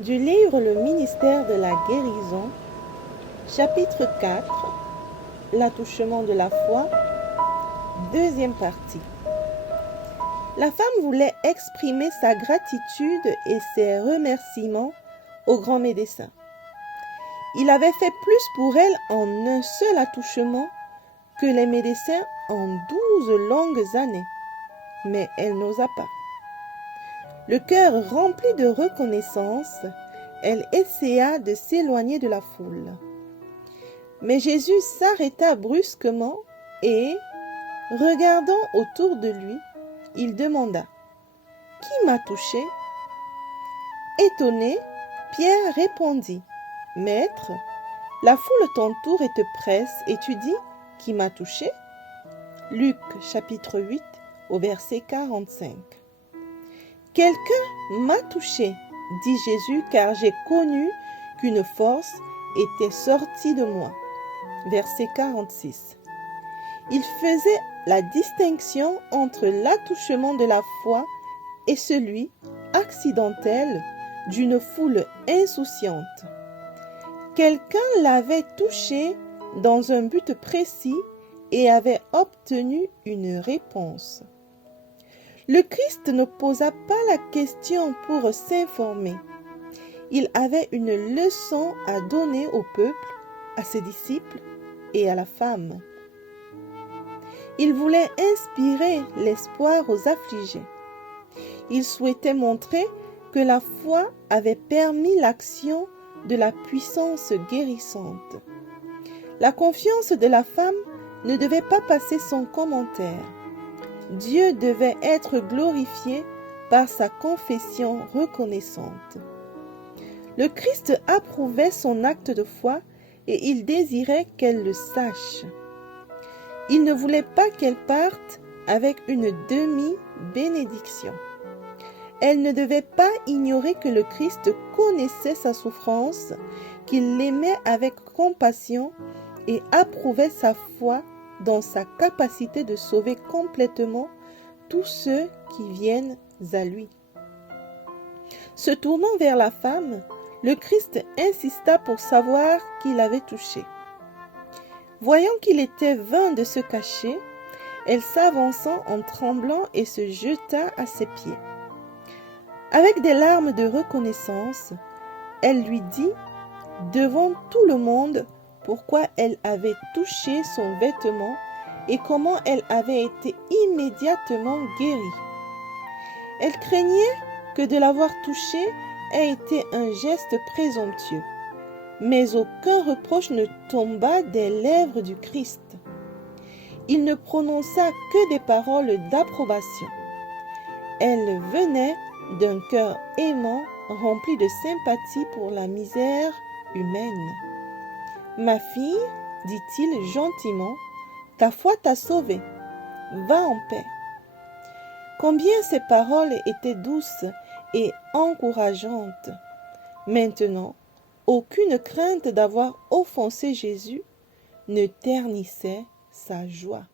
Du livre Le ministère de la guérison, chapitre 4, l'attouchement de la foi, deuxième partie. La femme voulait exprimer sa gratitude et ses remerciements au grand médecin. Il avait fait plus pour elle en un seul attouchement que les médecins en 12 longues années, mais elle n'osa pas. Le cœur rempli de reconnaissance, elle essaya de s'éloigner de la foule. Mais Jésus s'arrêta brusquement et, regardant autour de lui, il demanda « Qui m'a touché ?» Étonné, Pierre répondit « Maître, la foule t'entoure et te presse, et tu dis « Qui m'a touché ?» Luc chapitre 8 au verset 45. « Quelqu'un m'a touché, dit Jésus, car j'ai connu qu'une force était sortie de moi. » Verset 46. Il faisait la distinction entre l'attouchement de la foi et celui accidentel d'une foule insouciante. Quelqu'un l'avait touché dans un but précis et avait obtenu une réponse. Le Christ ne posa pas la question pour s'informer. Il avait une leçon à donner au peuple, à ses disciples et à la femme. Il voulait inspirer l'espoir aux affligés. Il souhaitait montrer que la foi avait permis l'action de la puissance guérissante. La confiance de la femme ne devait pas passer sans commentaire. Dieu devait être glorifié par sa confession reconnaissante. Le Christ approuvait son acte de foi et il désirait qu'elle le sache. Il ne voulait pas qu'elle parte avec une demi-bénédiction. Elle ne devait pas ignorer que le Christ connaissait sa souffrance, qu'il l'aimait avec compassion et approuvait sa foi dans sa capacité de sauver complètement tous ceux qui viennent à lui. Se tournant vers la femme, le Christ insista pour savoir qui l'avait touché. Voyant qu'il était vain de se cacher, elle s'avança en tremblant et se jeta à ses pieds. Avec des larmes de reconnaissance, elle lui dit, devant tout le monde, pourquoi elle avait touché son vêtement et comment elle avait été immédiatement guérie. Elle craignait que de l'avoir touché ait été un geste présomptueux, mais aucun reproche ne tomba des lèvres du Christ. Il ne prononça que des paroles d'approbation. Elle venait d'un cœur aimant rempli de sympathie pour la misère humaine. « Ma fille, dit-il gentiment, ta foi t'a sauvée. Va en paix. » Combien ces paroles étaient douces et encourageantes. Maintenant, aucune crainte d'avoir offensé Jésus ne ternissait sa joie.